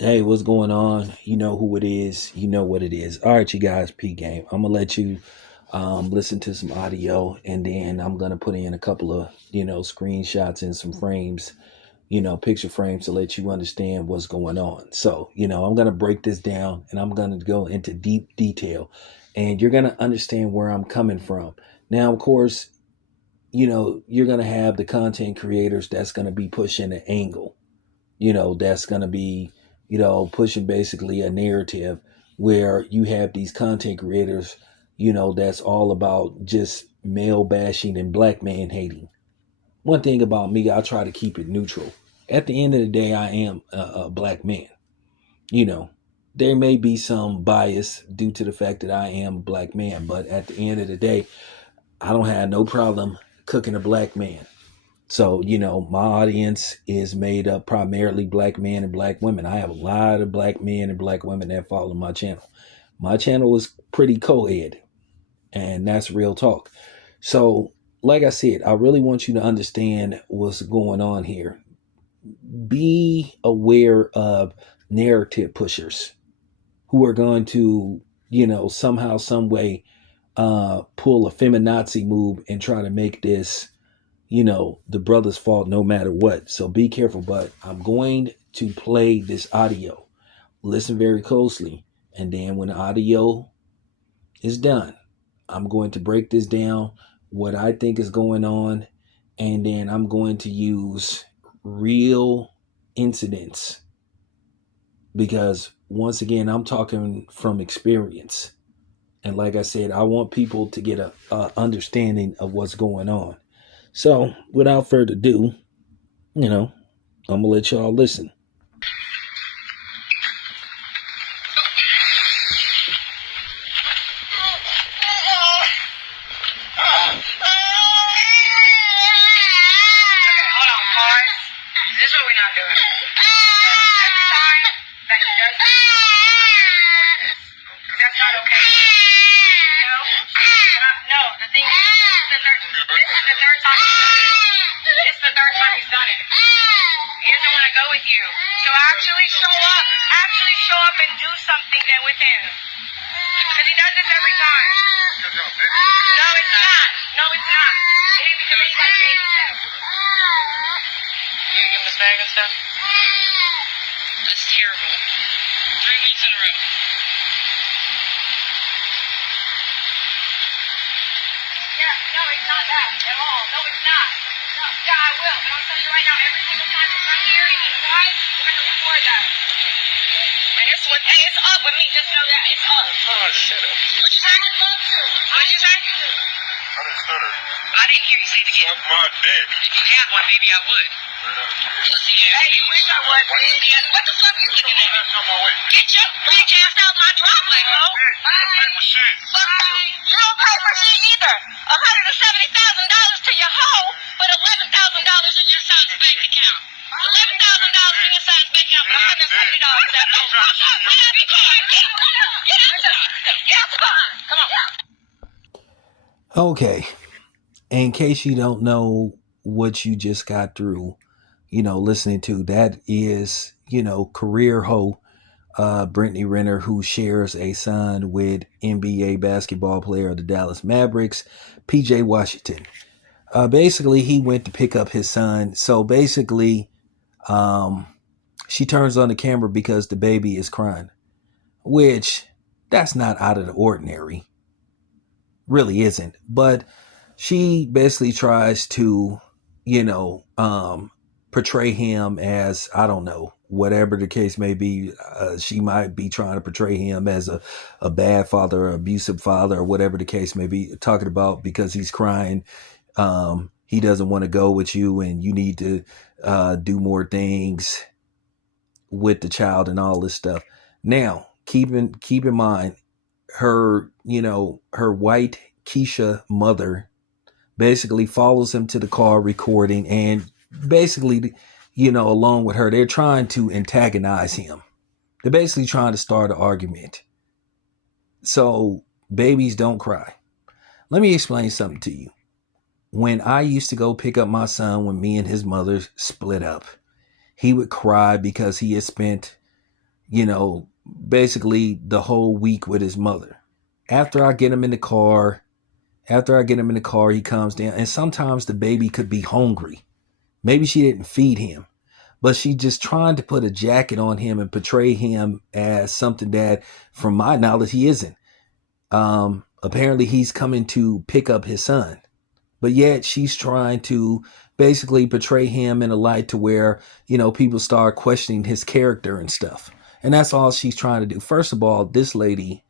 Hey, what's going on? You know who it is. You know what it is. All right, you guys, P game. I'm gonna let you listen to some audio, and then I'm gonna put in a couple of screenshots and some frames, picture frames to let you understand what's going on. So I'm gonna break this down, and I'm gonna go into deep detail, and you're gonna understand where I'm coming from. Now, of course, you're gonna have the content creators that's gonna be pushing an angle, that's going to be, pushing basically a narrative where you have these content creators, that's all about just male bashing and black man hating. One thing about me, I try to keep it neutral. At the end of the day, I am a black man. You know, there may be some bias due to the fact that I am a black man, but at the end of the day, I don't have no problem cooking a black man. So, my audience is made up primarily black men and black women. I have a lot of black men and black women that follow my channel. My channel is pretty co-ed, and that's real talk. So, like I said, I really want you to understand what's going on here. Be aware of narrative pushers who are going to, somehow, some way, pull a feminazi move and try to make this the brother's fault no matter what. So be careful. But I'm going to play this audio. Listen very closely. And then when the audio is done, I'm going to break this down, what I think is going on. And then I'm going to use real incidents because once again, I'm talking from experience. And like I said, I want people to get a understanding of what's going on. So, without further ado, I'm gonna let y'all listen. Okay, in case you don't know what you just got through, listening to, that is, career hoe Brittany Renner, who shares a son with NBA basketball player of the Dallas Mavericks, PJ Washington. Basically, he went to pick up his son. So basically, um, she turns on the camera because the baby is crying, which that's not out of the ordinary, really isn't. But she basically tries to, you know, portray him as, I don't know, whatever the case may be. She might be trying to portray him as a bad father, or abusive father, or whatever the case may be, talking about because he's crying. He doesn't want to go with you and you need to do more things with the child and all this stuff. Now, keep in mind, her, her white Keisha mother basically follows him to the car recording, and basically, along with her, they're trying to antagonize him. They're basically trying to start an argument. So babies don't cry. Let me explain something to you. When I used to go pick up my son when me and his mother split up, he would cry because he had spent you know, basically the whole week with his mother. After I get him in the car, he calms down. And sometimes the baby could be hungry. Maybe she didn't feed him, but she just trying to put a jacket on him and portray him as something that, from my knowledge, he isn't. Apparently he's coming to pick up his son, but yet she's trying to basically portray him in a light to where, people start questioning his character and stuff. And that's all she's trying to do. First of all, this lady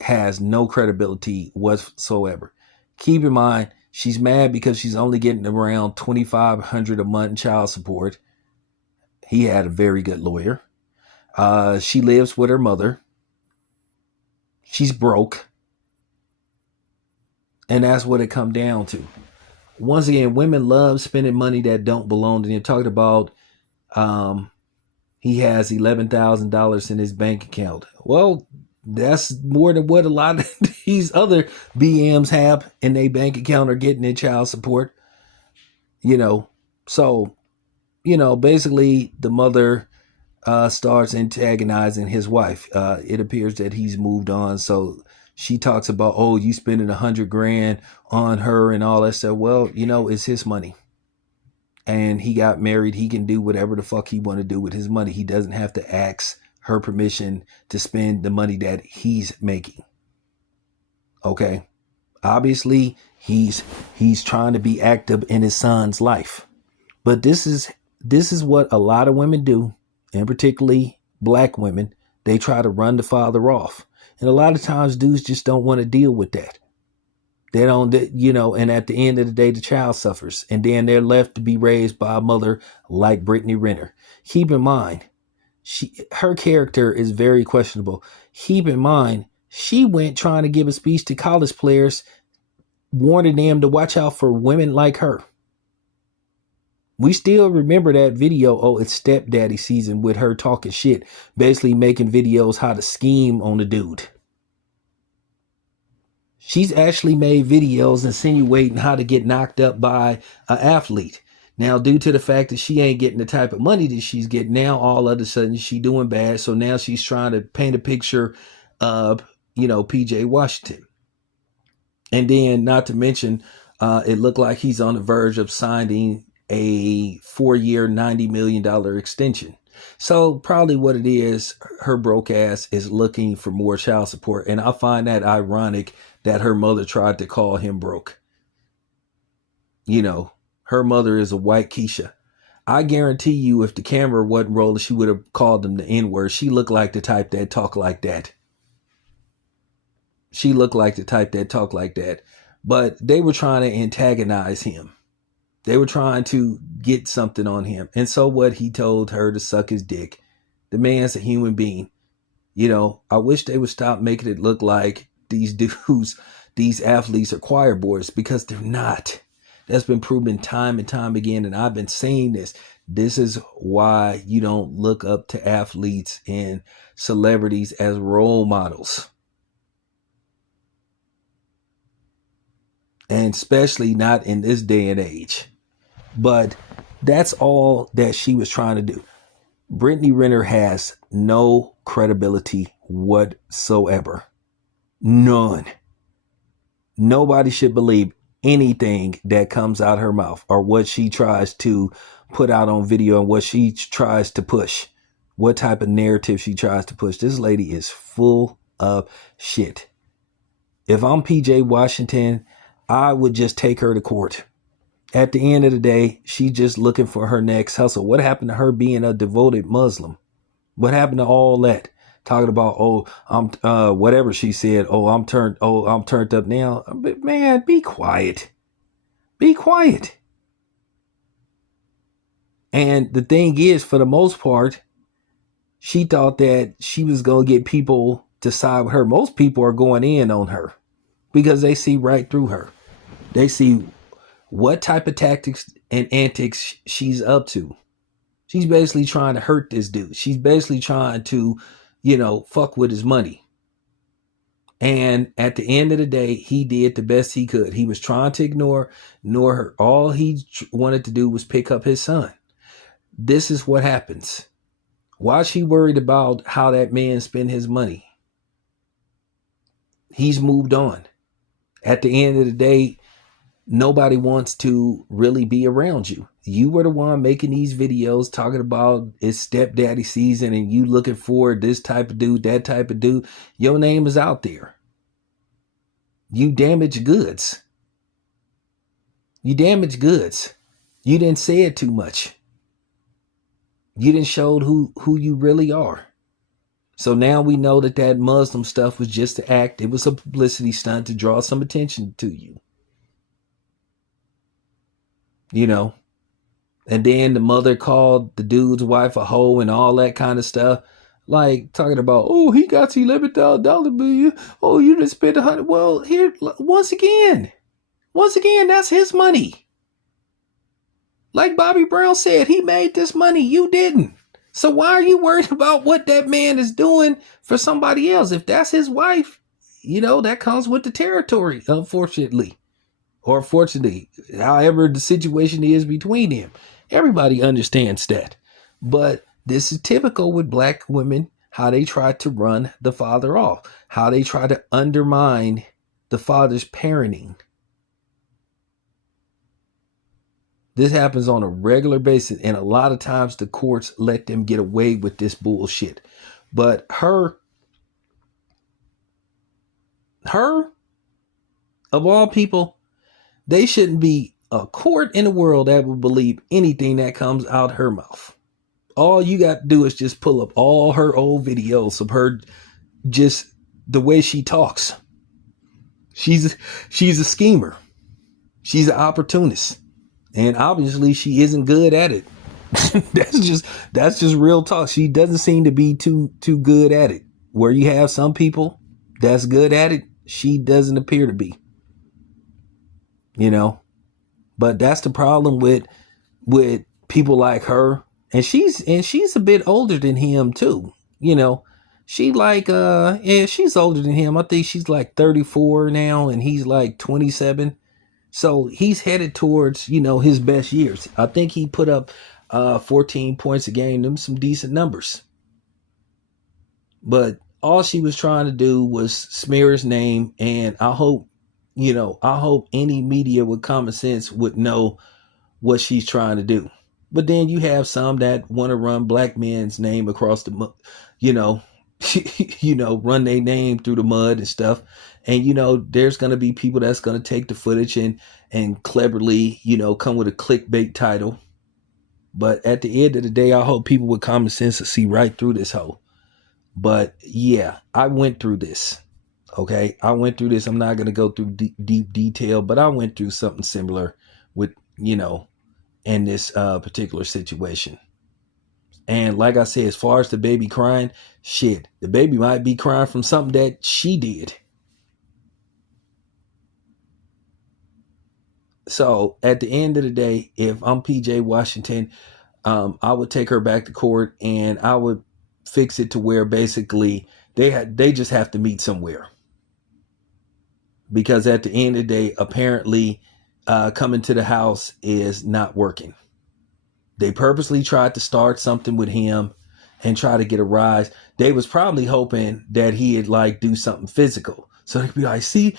has no credibility whatsoever. Keep in mind, she's mad because she's only getting around $2,500 a month in child support. He had a very good lawyer. She lives with her mother. She's broke. And that's what it come down to. Once again, women love spending money that don't belong to them. Talking about he has $11,000 in his bank account. Well, that's more than what a lot of these other BMs have in their bank account or getting in child support. So, basically the mother starts antagonizing his wife. It appears that he's moved on. So she talks about, oh, you spending $100,000 on her and all that stuff. Well, it's his money. And he got married. He can do whatever the fuck he want to do with his money. He doesn't have to ask her permission to spend the money that he's making. Okay. Obviously, he's trying to be active in his son's life. But this is what a lot of women do, and particularly black women. They try to run the father off. And a lot of times dudes just don't want to deal with that. They don't, and at the end of the day, the child suffers. And then they're left to be raised by a mother like Brittany Renner. Keep in mind, her character is very questionable. Keep in mind, she went trying to give a speech to college players, warning them to watch out for women like her. We still remember that video. Oh, it's stepdaddy season, with her talking shit, basically making videos how to scheme on the dude. She's actually made videos insinuating how to get knocked up by an athlete. Now, due to the fact that she ain't getting the type of money that she's getting now, all of a sudden she doing bad. So now she's trying to paint a picture of, PJ Washington. And then, not to mention, it looked like he's on the verge of signing a 4-year, $90 million extension. So probably what it is, her broke ass is looking for more child support. And I find that ironic that her mother tried to call him broke. Her mother is a white Keisha. I guarantee you, if the camera wasn't rolling, she would have called him the N-word. She looked like the type that talk like that. But they were trying to antagonize him. They were trying to get something on him. And so what? He told her to suck his dick. The man's a human being. I wish they would stop making it look like these dudes, these athletes are choir boys, because they're not. That's been proven time and time again. And I've been saying this. This is why you don't look up to athletes and celebrities as role models. And especially not in this day and age. But that's all that she was trying to do. Brittany Renner has no credibility whatsoever. None. Nobody should believe anything that comes out her mouth, or what she tries to put out on video, and what she tries to push, what type of narrative she tries to push. This lady is full of shit. If I'm PJ Washington, I would just take her to court. At the end of the day, she's just looking for her next hustle. What happened to her being a devoted Muslim? What happened to all that? Talking about, I'm whatever she said, I'm turned up now. But man, be quiet. Be quiet. And the thing is, for the most part, she thought that she was going to get people to side with her. Most people are going in on her because they see right through her. They see what type of tactics and antics she's up to. She's basically trying to hurt this dude. She's basically trying to, fuck with his money. And at the end of the day, he did the best he could. He was trying to ignore her. All he wanted to do was pick up his son. This is what happens Why is she worried about how that man spend his money? He's moved on. At the end of the day, nobody wants to really be around you. You were the one making these videos talking about it's stepdaddy season and you looking for this type of dude, that type of dude. Your name is out there. You damage goods. You damage goods. You didn't say it too much. You didn't show who you really are. So now we know that Muslim stuff was just an act. It was a publicity stunt to draw some attention to you. You know, and then the mother called the dude's wife a hoe and all that kind of stuff. Like talking about, oh, he got $11,000. Oh, you just spent $100. Well, here, once again, that's his money. Like Bobby Brown said, he made this money. You didn't. So why are you worried about what that man is doing for somebody else? If that's his wife, that comes with the territory, unfortunately. Or fortunately, however the situation is between them. Everybody understands that. But this is typical with black women, how they try to run the father off, how they try to undermine the father's parenting. This happens on a regular basis, and a lot of times the courts let them get away with this bullshit. But her, of all people, they shouldn't be a court in the world that would believe anything that comes out her mouth. All you got to do is just pull up all her old videos of her, just the way she talks. She's a schemer. She's an opportunist. And obviously she isn't good at it. that's just real talk. She doesn't seem to be too good at it. Where you have some people that's good at it, she doesn't appear to be. But that's the problem with people like her. And she's a bit older than him too. She she's older than him. I think she's like 34 now and he's like 27. So he's headed towards, his best years. I think he put up 14 points a game, them some decent numbers. But all she was trying to do was smear his name. And I hope any media with common sense would know what she's trying to do. But then you have some that want to run black men's name across the, run their name through the mud and stuff. And, there's going to be people that's going to take the footage and cleverly, come with a clickbait title. But at the end of the day, I hope people with common sense will see right through this hoe. But yeah, I went through this. Okay, I went through this. I'm not going to go through deep detail, but I went through something similar with, in this particular situation. And like I said, as far as the baby crying, shit, the baby might be crying from something that she did. So at the end of the day, if I'm PJ Washington, I would take her back to court and I would fix it to where basically they just have to meet somewhere. Because at the end of the day, apparently coming to the house is not working. They purposely tried to start something with him and try to get a rise. They was probably hoping that he'd do something physical. So they'd be like, see,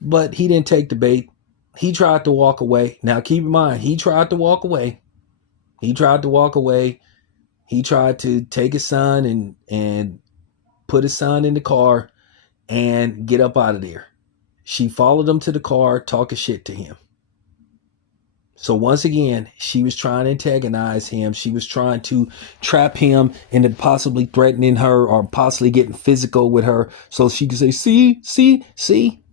but he didn't take the bait. He tried to walk away. Now keep in mind, he tried to walk away. He tried to take his son and put his son in the car and get up out of there. She followed him to the car, talking shit to him. So once again, she was trying to antagonize him. She was trying to trap him into possibly threatening her or possibly getting physical with her. So she could say, see,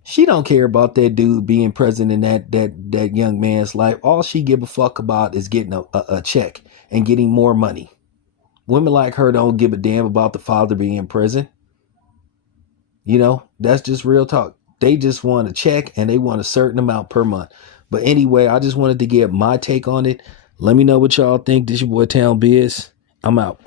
she don't care about that dude being present in that young man's life. All she give a fuck about is getting a check and getting more money. Women like her don't give a damn about the father being present. That's just real talk. They just want a check and they want a certain amount per month. But anyway, I just wanted to give my take on it. Let me know what y'all think. This your boy Town Biz. I'm out.